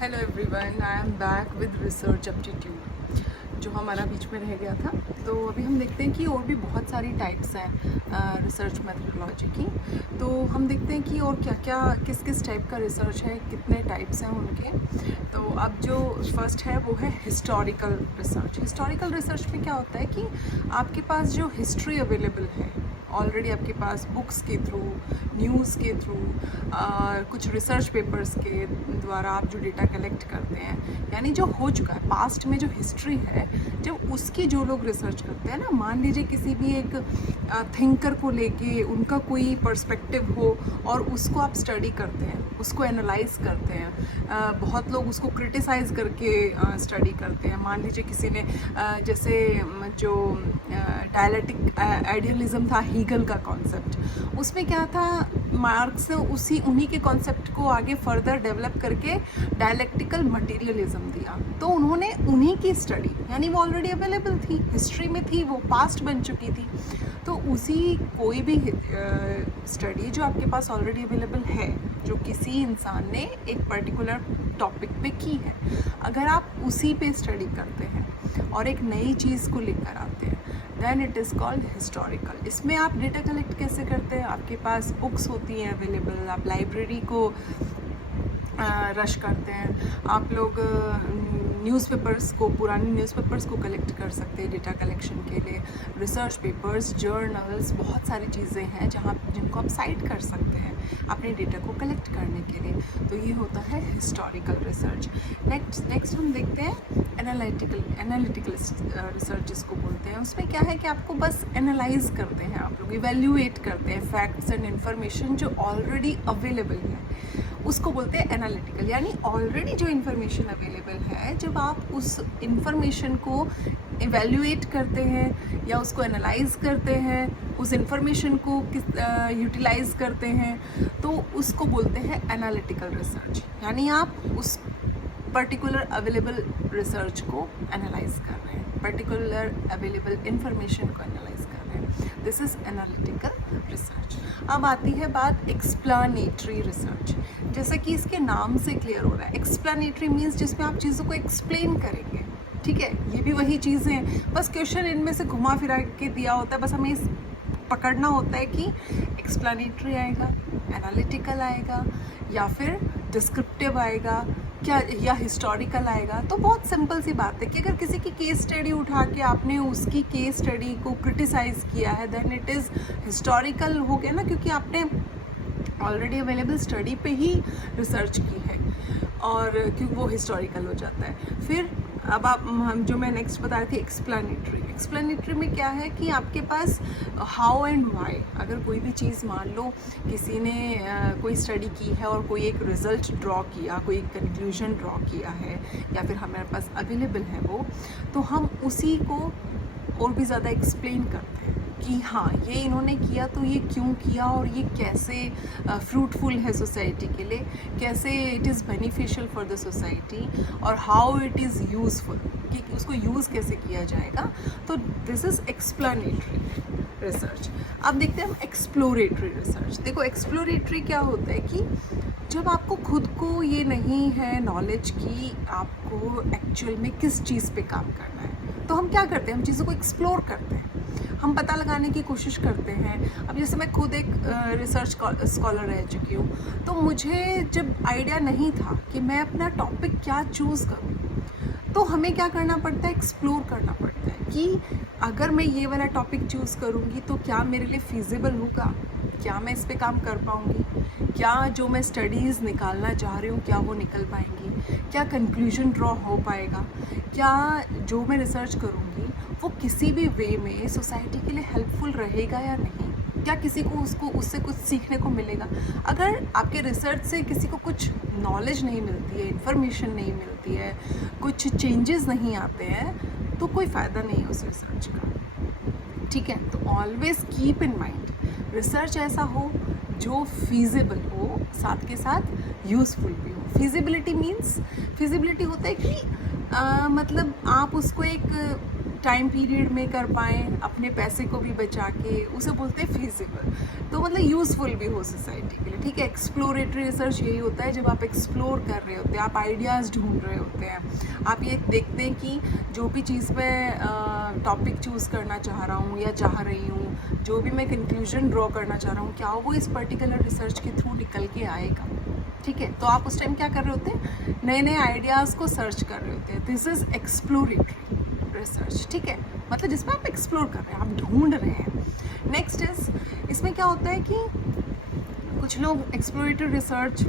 Hello everyone, I am back with research aptitude. जो हमारा बीच में रह गया था, तो अभी हम देखते हैं कि और भी बहुत सारी टाइप्स हैं रिसर्च मेथडोलॉजी की। तो हम देखते हैं कि और क्या क्या किस किस टाइप का रिसर्च है, कितने टाइप्स हैं उनके। तो अब जो फर्स्ट है वो है हिस्टोरिकल रिसर्च। हिस्टोरिकल रिसर्च में क्या होता है कि आपके पास जो हिस्ट्री अवेलेबल है ऑलरेडी, आपके पास बुक्स के थ्रू, न्यूज़ के थ्रू, कुछ रिसर्च पेपर्स के द्वारा आप जो डेटा कलेक्ट करते हैं, यानी जो हो चुका है पास्ट में, जो हिस्ट्री है, जब उसकी जो लोग रिसर्च करते हैं ना, मान लीजिए किसी भी एक थिंकर को लेके उनका कोई पर्सपेक्टिव हो और उसको आप स्टडी करते हैं, उसको एनालाइज करते हैं। बहुत लोग उसको क्रिटिसाइज़ करके स्टडी करते हैं। मान लीजिए किसी ने जैसे जो डायलेक्टिक आइडियलिज्म था, हीगल का कॉन्सेप्ट, उसमें क्या था, मार्क्स ने उन्हीं के कॉन्सेप्ट को आगे फर्दर डेवलप करके डायलेक्टिकल मटेरियलिज्म दिया। तो उन्होंने उन्हीं की स्टडी, यानी वो ऑलरेडी अवेलेबल थी, हिस्ट्री में थी, वो पास्ट बन चुकी थी। तो उसी कोई भी स्टडी जो आपके पास ऑलरेडी अवेलेबल है, जो किसी इंसान ने एक पर्टिकुलर टॉपिक पे की है, अगर आप उसी पे स्टडी करते हैं और एक नई चीज़ को लेकर आते हैं, then it is called historical. इसमें आप डेटा कलेक्ट कैसे करते हैं? आपके पास बुक्स होती हैं अवेलेबल, आप लाइब्रेरी को रश करते हैं, आप लोग न्यूज़पेपर्स को, पुराने न्यूज़पेपर्स को कलेक्ट कर सकते हैं डेटा कलेक्शन के लिए। रिसर्च पेपर्स, जर्नल्स, बहुत सारी चीज़ें हैं जिनको आप साइट कर सकते हैं अपने डेटा को कलेक्ट करने के लिए। तो ये होता है हिस्टोरिकल रिसर्च। नेक्स्ट हम देखते हैं एनालिटिकल रिसर्च जिसको बोलते हैं। उसमें क्या है कि आपको बस एनालाइज करते हैं, आप लोग इवेल्यूएट करते हैं फैक्ट्स एंड इन्फॉर्मेशन जो ऑलरेडी अवेलेबल है, उसको बोलते हैं एनालिटिकल। यानी ऑलरेडी जो इन्फॉर्मेशन अवेलेबल है, जब आप उस इन्फॉर्मेशन को इवेल्यूएट करते हैं या उसको एनालाइज करते हैं, उस इन्फॉर्मेशन को यूटिलाइज करते हैं, तो उसको बोलते हैं एनालिटिकल रिसर्च। यानी आप उस पर्टिकुलर अवेलेबल रिसर्च को एनालाइज कर रहे हैं, पर्टिकुलर अवेलेबल इंफॉर्मेशन को एनालाइज कर रहे हैं। This is analytical research. अब आती है बात एक्सप्लानेटरी रिसर्च। जैसा कि इसके नाम से क्लियर हो रहा है, एक्सप्लानेटरी मीन्स जिसमें आप चीज़ों को एक्सप्लेन करेंगे। ठीक है, ये भी वही चीज़ें हैं, बस क्वेश्चन इनमें से घुमा फिरा के दिया होता है, बस हमें पकड़ना होता है कि एक्सप्लानेटरी आएगा, एनालिटिकल आएगा, या फिर डिस्क्रिप्टिव आएगा, क्या, या हिस्टोरिकल आएगा। तो बहुत सिंपल सी बात है कि अगर किसी की केस स्टडी उठा के आपने उसकी केस स्टडी को क्रिटिसाइज़ किया है, देन इट इज़ हिस्टोरिकल हो गया ना, क्योंकि आपने ऑलरेडी अवेलेबल स्टडी पे ही रिसर्च की है, और क्योंकि वो हिस्टोरिकल हो जाता है। फिर अब हम जो मैं नेक्स्ट बता रही थी, एक्सप्लेनेटरी में क्या है कि आपके पास हाउ एंड व्हाई, अगर कोई भी चीज़, मान लो किसी ने कोई स्टडी की है और कोई एक रिज़ल्ट ड्रॉ किया, कोई कंक्लूजन ड्रॉ किया है, या फिर हमारे पास अवेलेबल है वो, तो हम उसी को और भी ज़्यादा एक्सप्लेन करते हैं कि हाँ, ये इन्होंने किया तो ये क्यों किया, और ये कैसे फ्रूटफुल है सोसाइटी के लिए, कैसे it is beneficial for the society, और हाउ इट इज़ यूज़फुल, कि उसको यूज़ कैसे किया जाएगा। तो दिस इज़ एक्सप्लेनेटरी रिसर्च। अब देखते हैं हम एक्सप्लोरेटरी रिसर्च। देखो, एक्सप्लोरेटरी क्या होता है कि जब आपको खुद को ये नहीं है नॉलेज की आपको एक्चुअल में किस चीज़ पे काम करना है, तो हम क्या करते हैं, हम चीज़ों को एक्सप्लोर करते हैं, हम पता लगाने की कोशिश करते हैं। अब जैसे मैं खुद एक रिसर्च स्कॉलर रह चुकी हूँ, तो मुझे जब आइडिया नहीं था कि मैं अपना टॉपिक क्या चूज़ करूँ, तो हमें क्या करना पड़ता है, एक्सप्लोर करना पड़ता है कि अगर मैं ये वाला टॉपिक चूज़ करूँगी तो क्या मेरे लिए फिजिबल होगा, क्या मैं इस पे काम कर पाऊँगी, क्या जो मैं स्टडीज़ निकालना चाह रही हूँ क्या वो निकल पाएंगी, क्या कंक्लूजन ड्रॉ हो पाएगा, क्या जो मैं रिसर्च करूँगी वो किसी भी वे में सोसाइटी के लिए हेल्पफुल रहेगा या नहीं, क्या किसी को उससे कुछ सीखने को मिलेगा। अगर आपके रिसर्च से किसी को कुछ नॉलेज नहीं मिलती है, इन्फॉर्मेशन नहीं मिलती है, कुछ चेंजेस नहीं आते हैं, तो कोई फ़ायदा नहीं है उस रिसर्च का। ठीक है, तो always keep in mind, research ऐसा हो जो फीजिबल हो, साथ के साथ यूज़फुल भी हो। फिजिबिलिटी मीन्स, फिजिबिलिटी होता है कि मतलब आप उसको एक टाइम पीरियड में कर पाएँ, अपने पैसे को भी बचा के, उसे बोलते हैं फीजिबल। तो मतलब यूज़फुल भी हो सोसाइटी के लिए, ठीक है। एक्सप्लोरेटरी रिसर्च यही होता है जब आप एक्सप्लोर कर रहे होते हैं, आप आइडियाज़ ढूंढ रहे होते हैं, आप ये देखते हैं कि जो भी चीज़ मैं टॉपिक चूज़ करना चाह रहा हूँ या चाह रही हूँ, जो भी मैं कंक्लूजन ड्रॉ करना चाह रहा हूँ, क्या वो इस पर्टिकुलर रिसर्च के थ्रू निकल के आएगा, ठीक है। तो आप उस टाइम क्या कर रहे होते हैं, नए नए आइडियाज़ को सर्च कर रहे होते हैं। दिस इज़ एक्सप्लोरेटरी रिसर्च, ठीक है, मतलब जिसमें आप एक्सप्लोर कर रहे हैं, आप ढूंढ रहे हैं। नेक्स्ट इज, इसमें क्या होता है कि कुछ लोग एक्सप्लोरेटरी रिसर्च,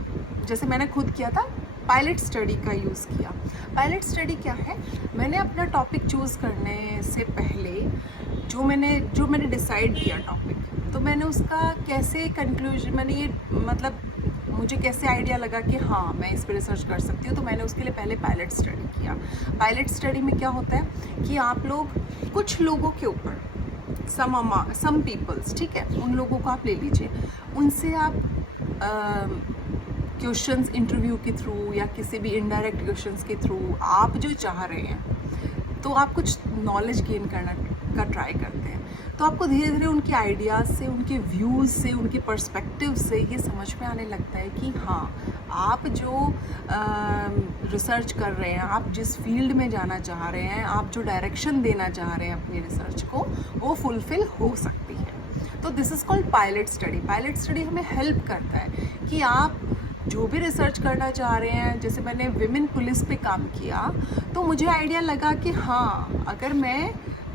जैसे मैंने खुद किया था, पायलट स्टडी का यूज़ किया। पायलट स्टडी क्या है, मैंने अपना टॉपिक चूज़ करने से पहले जो मैंने डिसाइड किया टॉपिक, तो मैंने उसका कैसे कंक्लूजन, मैंने ये मतलब मुझे कैसे आइडिया लगा कि हाँ मैं इस पर रिसर्च कर सकती हूँ, तो मैंने उसके लिए पहले पायलट स्टडी किया। पायलट स्टडी में क्या होता है कि आप लोग कुछ लोगों के ऊपर, सम पीपल्स, ठीक है, उन लोगों को आप ले लीजिए, उनसे आप क्वेश्चंस इंटरव्यू के थ्रू या किसी भी इनडायरेक्ट क्वेश्चंस के थ्रू आप जो चाह रहे हैं, तो आप कुछ नॉलेज गेन करना का ट्राई करते हैं। तो आपको धीरे धीरे उनके आइडियाज़ से, उनके व्यूज़ से, उनके पर्सपेक्टिव से ये समझ में आने लगता है कि हाँ, आप जो रिसर्च कर रहे हैं, आप जिस फील्ड में जाना चाह रहे हैं, आप जो डायरेक्शन देना चाह रहे हैं अपनी रिसर्च को, वो फुलफिल हो सकती है। तो this is called pilot study. Pilot study हमें हेल्प करता है कि आप जो भी रिसर्च करना चाह रहे हैं, जैसे मैंने विमेन पुलिस पे काम किया, तो मुझे आइडिया लगा कि हाँ, अगर मैं,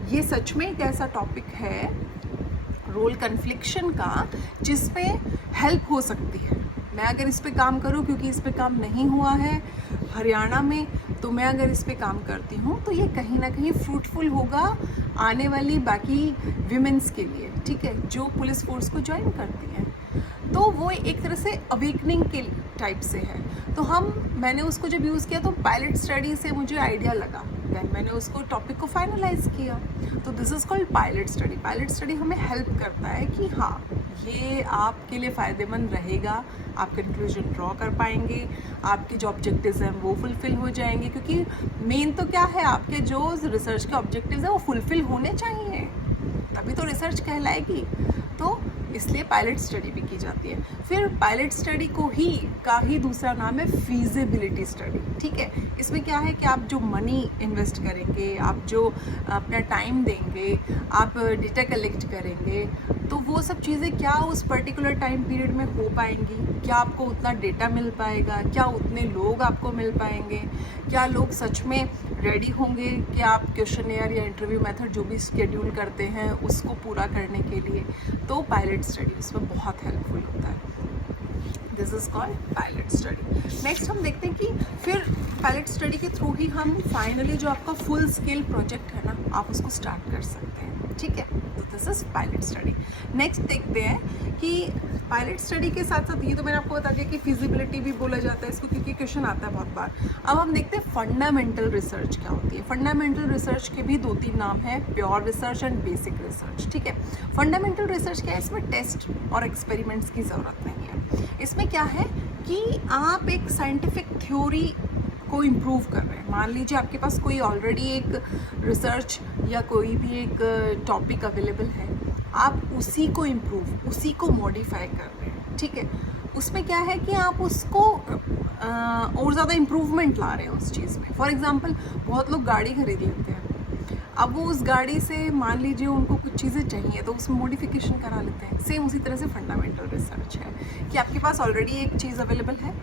ये सच में एक ऐसा टॉपिक है रोल कन्फ्लिक्शन का जिसमें हेल्प हो सकती है, मैं अगर इस पे काम करूं, क्योंकि इस पे काम नहीं हुआ है हरियाणा में, तो मैं अगर इस पे काम करती हूँ तो ये कहीं ना कहीं फ्रूटफुल होगा आने वाली बाकी विमेंस के लिए, ठीक है, जो पुलिस फोर्स को ज्वाइन करती हैं। तो वो एक तरह से अवेकनिंग के टाइप से है। तो मैंने उसको जब यूज़ किया तो पायलट स्टडी से मुझे आइडिया लगा, देन मैंने उसको टॉपिक को फाइनलाइज किया। तो this is called pilot study. Pilot study हमें हेल्प करता है कि हाँ, ये आपके लिए फ़ायदेमंद रहेगा, आप कंक्लूजन ड्रॉ कर पाएंगे, आपके जो ऑब्जेक्टिव्स हैं वो फुलफ़िल हो जाएंगे, क्योंकि मेन तो क्या है, आपके जो रिसर्च के ऑब्जेक्टिव्स हैं वो फुलफ़िल होने चाहिए, तभी तो रिसर्च कहलाएगी। तो इसलिए पायलट स्टडी भी की जाती है। फिर पायलट स्टडी का ही दूसरा नाम है फीजिबिलिटी स्टडी, ठीक है। इसमें क्या है कि आप जो मनी इन्वेस्ट करेंगे, आप जो अपना टाइम देंगे, आप डेटा कलेक्ट करेंगे, तो वो सब चीज़ें क्या उस पर्टिकुलर टाइम पीरियड में हो पाएंगी, क्या आपको उतना डेटा मिल पाएगा, क्या उतने लोग आपको मिल पाएंगे, क्या लोग सच में रेडी होंगे कि आप क्वेश्चनेयर या इंटरव्यू मेथड जो भी शेड्यूल करते हैं उसको पूरा करने के लिए। तो पायलट स्टडी उसमें बहुत हेल्पफुल होता है। This is called pilot study. Next हम देखते हैं कि फिर पायलट स्टडी के थ्रू ही हम फाइनली जो आपका फुल स्केल प्रोजेक्ट है ना, आप उसको स्टार्ट कर सकते हैं, ठीक है। तो this is pilot study. Next देखते हैं कि पायलट स्टडी के साथ साथ, ये तो मैंने आपको बता दिया कि फिजिबिलिटी भी बोला जाता है इसको, क्योंकि क्वेश्चन आता है बहुत बार। अब हम देखते हैं फंडामेंटल रिसर्च क्या होती है। फंडामेंटल रिसर्च के भी 2-3 नाम हैं, pure research and basic research, ठीक है। फंडामेंटल रिसर्च क्या है, इसमें टेस्ट और एक्सपेरिमेंट्स की ज़रूरत नहीं है। इसमें क्या है कि आप एक साइंटिफिक थ्योरी को इम्प्रूव कर रहे हैं। मान लीजिए आपके पास कोई ऑलरेडी एक रिसर्च या कोई भी एक टॉपिक अवेलेबल है, आप उसी को इम्प्रूव, उसी को मॉडिफाई कर रहे हैं, ठीक है। उसमें क्या है कि आप उसको और ज़्यादा इम्प्रूवमेंट ला रहे हैं उस चीज़ में। फॉर एग्ज़ाम्पल, बहुत लोग गाड़ी खरीद लेते हैं, अब वो उस गाड़ी से मान लीजिए उनको कुछ चीज़ें चाहिए तो उसमें मॉडिफिकेशन करा लेते हैं। सेम उसी तरह से फंडामेंटल रिसर्च है कि आपके पास ऑलरेडी एक चीज़ अवेलेबल है,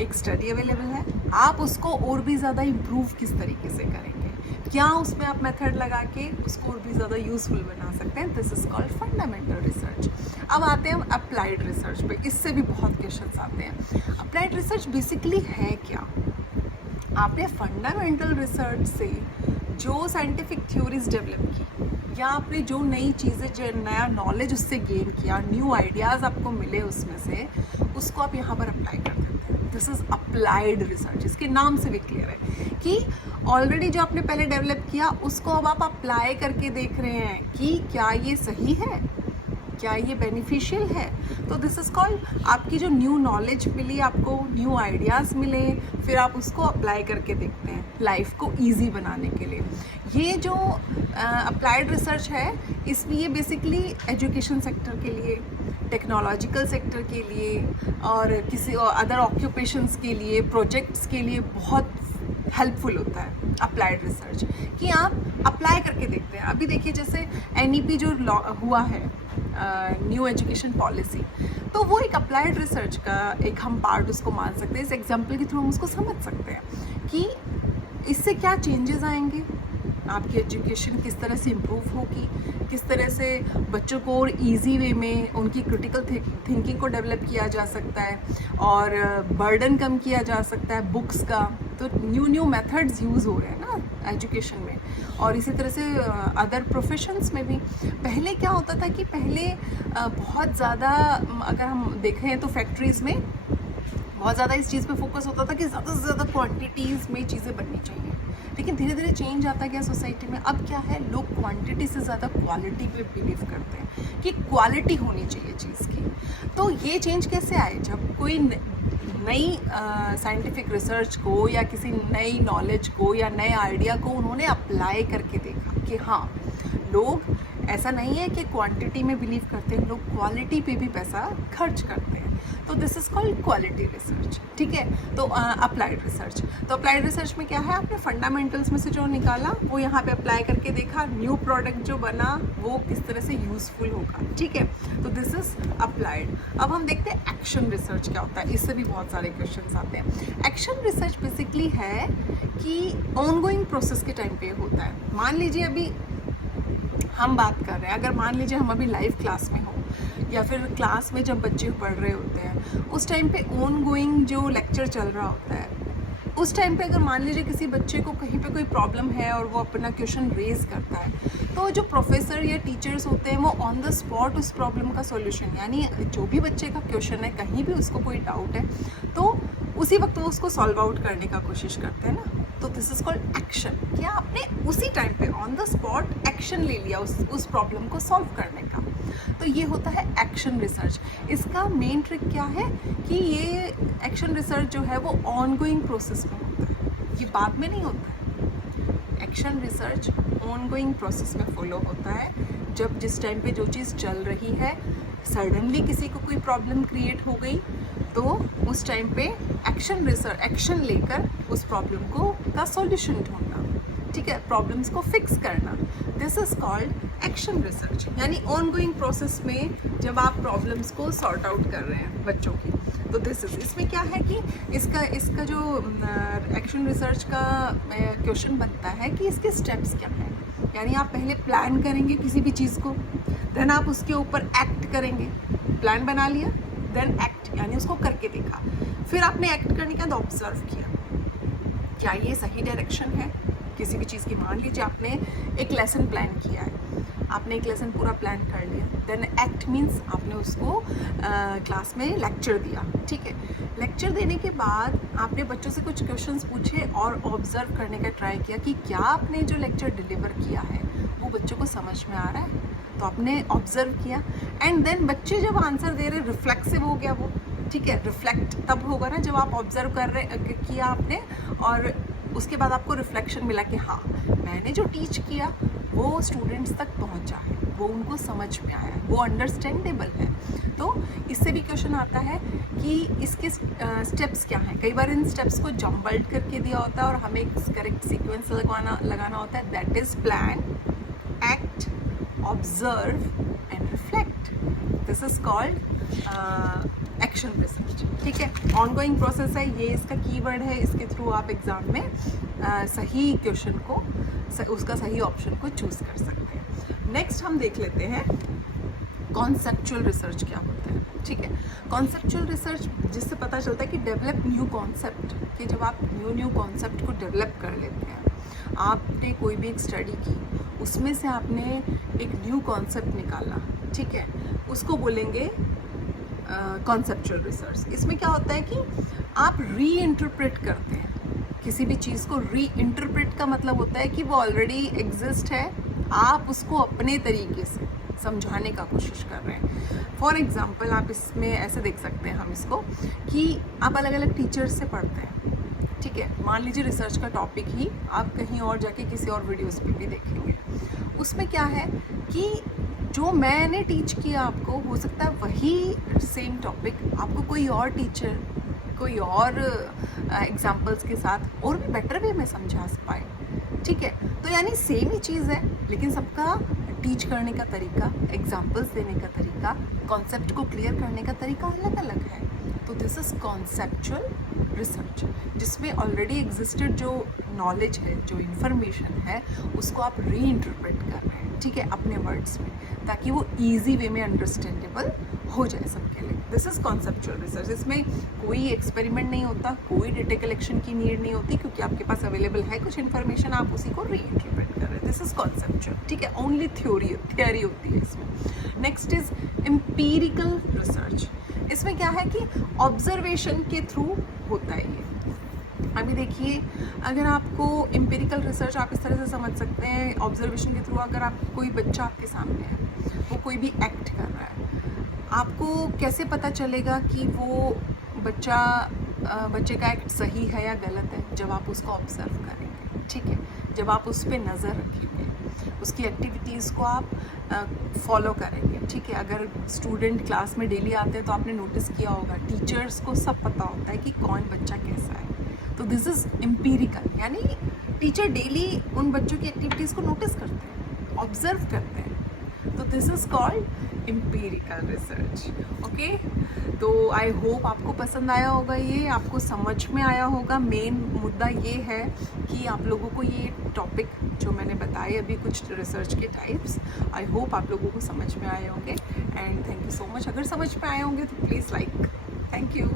एक स्टडी अवेलेबल है, आप उसको और भी ज़्यादा इम्प्रूव किस तरीके से करेंगे, क्या उसमें आप मेथड लगा के उसको और भी ज़्यादा यूज़फुल बना सकते हैं। This is called fundamental research. अब आते हैं हम अप्लाइड रिसर्च पे, इससे भी बहुत क्वेश्चंस आते हैं। अप्लाइड रिसर्च बेसिकली है क्या, आपने फंडामेंटल रिसर्च से जो साइंटिफिक थ्योरीज डेवलप की, या आपने जो नई चीज़ें, जो नया नॉलेज उससे गेन किया, न्यू आइडियाज़ आपको मिले उसमें से, उसको आप यहाँ पर अप्लाई कर सकते हैं। This is applied research. इसके नाम से भी क्लियर है कि ऑलरेडी जो आपने पहले डेवलप किया उसको अब आप अप्लाई करके देख रहे हैं कि क्या ये सही है, क्या ये बेनिफिशियल है? तो दिस इज़ कॉल्ड आपकी जो न्यू नॉलेज मिली, आपको न्यू आइडियाज़ मिले, फिर आप उसको अप्लाई करके देखते हैं लाइफ को ईजी बनाने के लिए। ये जो अप्लाइड रिसर्च है, इसमें ये बेसिकली एजुकेशन सेक्टर के लिए, टेक्नोलॉजिकल सेक्टर के लिए और किसी और अदर ऑक्यूपेशंस के लिए, प्रोजेक्ट्स के लिए बहुत हेल्पफुल होता है अप्लाइड रिसर्च, कि आप अप्लाई करके देखते हैं। अभी देखिए जैसे NEP जो हुआ है, न्यू एजुकेशन पॉलिसी, तो वो एक अप्लाइड रिसर्च का एक हम पार्ट उसको मान सकते हैं। इस एग्जाम्पल के थ्रू हम उसको समझ सकते हैं कि इससे क्या चेंजेस आएंगे, आपकी एजुकेशन किस तरह से इम्प्रूव होगी, किस तरह से बच्चों को और ईजी वे में उनकी क्रिटिकल थिंकिंग को डेवलप किया जा सकता है और बर्डन कम किया जा सकता है बुक्स का। तो न्यू मेथड्स यूज़ हो रहे हैं ना एजुकेशन में, और इसी तरह से अदर प्रोफेशंस में भी। पहले क्या होता था कि पहले बहुत ज़्यादा अगर हम देखें तो फैक्ट्रीज़ में बहुत ज़्यादा इस चीज़ पे फोकस होता था कि ज़्यादा से ज़्यादा क्वांटिटीज़ में चीज़ें बननी चाहिए, लेकिन धीरे धीरे चेंज आता गया सोसाइटी में। अब क्या है, लोग क्वांटिटी से ज़्यादा क्वालिटी पे बिलीव करते हैं कि क्वालिटी होनी चाहिए चीज़ की। तो ये चेंज कैसे आए, जब कोई नई साइंटिफिक रिसर्च को या किसी नई नॉलेज को या नए आइडिया को उन्होंने अप्लाई करके देखा कि हाँ, लोग ऐसा नहीं है कि क्वांटिटी में बिलीव करते हैं, लोग क्वालिटी पे भी पैसा खर्च करते हैं। तो this is called quality research, ठीक है। तो अप्लाइड रिसर्च, तो अप्लाइड रिसर्च में क्या है, आपने फंडामेंटल्स में से जो निकाला वो यहाँ पे अप्लाई करके देखा, न्यू प्रोडक्ट जो बना वो किस तरह से यूज़फुल होगा, ठीक है। तो दिस इज़ अप्लाइड। अब हम देखते हैं एक्शन रिसर्च क्या होता है। इससे भी बहुत सारे क्वेश्चन आते हैं। एक्शन रिसर्च बेसिकली है कि ऑनगोइंग प्रोसेस के टाइम पे होता है। मान लीजिए अभी हम बात कर रहे हैं, अगर मान लीजिए हम अभी लाइव क्लास में हो या फिर क्लास में जब बच्चे पढ़ रहे होते हैं, उस टाइम पे ऑन गोइंग जो लेक्चर चल रहा होता है, उस टाइम पे अगर मान लीजिए किसी बच्चे को कहीं पे कोई प्रॉब्लम है और वो अपना क्वेश्चन रेज करता है, तो जो प्रोफेसर या टीचर्स होते हैं वो ऑन द स्पॉट उस प्रॉब्लम का सॉल्यूशन, यानी जो भी बच्चे का क्वेश्चन है, कहीं भी उसको कोई डाउट है तो उसी वक्त वो उसको सॉल्व आउट करने का कोशिश करते हैं ना। तो दिस इज कॉल्ड एक्शन, क्या आपने उसी टाइम पे ऑन द स्पॉट एक्शन ले लिया उस प्रॉब्लम को सॉल्व करने का। तो ये होता है एक्शन रिसर्च। इसका मेन ट्रिक क्या है कि ये एक्शन रिसर्च जो है वो ऑनगोइंग प्रोसेस में होता है, ये बाद में नहीं होता है। एक्शन रिसर्च ऑनगोइंग प्रोसेस में फॉलो होता है, जब जिस टाइम पे जो चीज़ चल रही है, सडनली किसी को कोई प्रॉब्लम क्रिएट हो गई, तो उस टाइम पे एक्शन लेकर उस प्रॉब्लम को का सॉल्यूशन ढूंढना, ठीक है, प्रॉब्लम्स को फिक्स करना। This is called action research, यानी ऑनगोइंग प्रोसेस में जब आप प्रॉब्लम्स को सॉर्ट आउट कर रहे हैं बच्चों की। तो दिस इज, इसमें क्या है कि इसका जो एक्शन रिसर्च का क्वेश्चन बनता है कि इसके स्टेप्स क्या हैं। यानी आप पहले प्लान करेंगे किसी भी चीज़ को, देन आप उसके ऊपर एक्ट करेंगे। प्लान बना लिया, देन एक्ट, यानी उसको करके देखा। फिर आपने एक्ट करने के बाद ऑब्जर्व किया, क्या ये सही डायरेक्शन है किसी भी चीज़ की। मान लीजिए आपने एक लेसन प्लान किया है, आपने एक लेसन पूरा प्लान कर लिया, देन एक्ट मीन्स आपने उसको क्लास में लेक्चर दिया, ठीक है। लेक्चर देने के बाद आपने बच्चों से कुछ क्वेश्चंस पूछे और ऑब्जर्व करने का ट्राई किया कि क्या आपने जो लेक्चर डिलीवर किया है वो बच्चों को समझ में आ रहा है। तो आपने ऑब्जर्व किया एंड देन बच्चे जब आंसर दे रहे, रिफ्लेक्सिव हो गया वो, ठीक है। रिफ्लेक्ट तब होगा ना जब आप ऑब्जर्व कर रहे किया आपने और उसके बाद आपको रिफ्लेक्शन मिला कि हाँ, मैंने जो टीच किया वो स्टूडेंट्स तक पहुंचा है, वो उनको समझ में आया है, वो अंडरस्टैंडेबल है। तो इससे भी क्वेश्चन आता है कि इसके स्टेप्स क्या हैं। कई बार इन स्टेप्स को जम्बल्ड करके दिया होता है और हमें एक करेक्ट सीक्वेंस लगाना होता है, that is plan, act, observe and reflect. This is called action research, ठीक है। ऑनगोइंग प्रोसेस है, ये इसका कीवर्ड है, इसके थ्रू आप एग्जाम में सही क्वेश्चन को, उसका सही ऑप्शन को चूज कर सकते हैं। नेक्स्ट हम देख लेते हैं कॉन्सेप्चुअल रिसर्च क्या होता है, ठीक है। कॉन्सेप्चुअल रिसर्च जिससे पता चलता है कि डेवलप न्यू कॉन्सेप्ट, कि जब आप न्यू कॉन्सेप्ट को डेवलप कर लेते हैं, आपने कोई भी एक स्टडी की, उसमें से आपने एक न्यू कॉन्सेप्ट निकाला, ठीक है, उसको बोलेंगे कॉन्सेप्चुअल रिसर्च। इसमें क्या होता है कि आप री इंटरप्रेट करते हैं किसी भी चीज़ को। री इंटरप्रेट का मतलब होता है कि वो ऑलरेडी एग्जिस्ट है, आप उसको अपने तरीके से समझाने का कोशिश कर रहे हैं। फॉर एग्ज़ाम्पल आप इसमें ऐसे देख सकते हैं हम इसको कि आप अलग अलग टीचर्स से पढ़ते हैं, ठीक है। मान लीजिए रिसर्च का टॉपिक ही आप कहीं और जाके किसी और वीडियोस पे भी देखेंगे, उसमें क्या है कि जो मैंने टीच किया आपको, हो सकता है वही सेम टॉपिक आपको कोई और टीचर कोई और एग्जाम्पल्स के साथ और भी बेटर वे में समझा पाए, ठीक है। तो यानी सेम ही चीज़ है, लेकिन सबका टीच करने का तरीका, एग्जाम्पल्स देने का तरीका, कॉन्सेप्ट को क्लियर करने का तरीका अलग अलग है। तो दिस इज़ कॉन्सेप्चुअल रिसर्च, जिसमें ऑलरेडी एग्जिस्टेड जो नॉलेज है, जो इन्फॉर्मेशन है, उसको आप री इंटरप्रेट कर रहे हैं, ठीक है, अपने वर्ड्स में, ताकि वो ईजी वे में अंडरस्टैंडेबल हो जाए सबके लिए। This is conceptual research. इसमें कोई एक्सपेरिमेंट नहीं होता, कोई डेटा कलेक्शन की नीड नहीं होती, क्योंकि आपके पास अवेलेबल है कुछ इन्फॉर्मेशन, आप उसी को री इंटरप्रेट कर रहे हैं। दिस इज़ कॉन्सेप्चुअल, ठीक है। ओनली थ्योरी होती है इसमें। Next is empirical research. इसमें क्या है कि ऑब्जर्वेशन के थ्रू होता है ये। अभी देखिए, अगर आपको एम्पिरिकल रिसर्च आप इस तरह से समझ सकते हैं, ऑब्जर्वेशन के थ्रू, अगर आप कोई बच्चा आपके सामने है, वो कोई भी एक्ट कर रहा है, आपको कैसे पता चलेगा कि वो बच्चे का एक्ट सही है या गलत है? जब आप उसको ऑब्जर्व करेंगे, ठीक है, जब आप उस पर नज़र रखेंगे, उसकी एक्टिविटीज़ को आप फॉलो करेंगे, ठीक है। अगर स्टूडेंट क्लास में डेली आते हैं तो आपने नोटिस किया होगा, टीचर्स को सब पता होता है कि कौन बच्चा कैसा है। तो दिस इज़ एम्पीरिकल, यानी टीचर डेली उन बच्चों की एक्टिविटीज़ को नोटिस करते हैं, ऑब्जर्व करते हैं। तो this is called empirical research, okay. तो आई होप आपको पसंद आया होगा, ये आपको समझ में आया होगा। मेन मुद्दा ये है कि आप लोगों को ये टॉपिक जो मैंने बताए अभी, कुछ रिसर्च के टाइप्स, आई होप आप लोगों को समझ में आए होंगे। And thank you so much. अगर समझ में आए होंगे तो प्लीज़ लाइक, थैंक यू।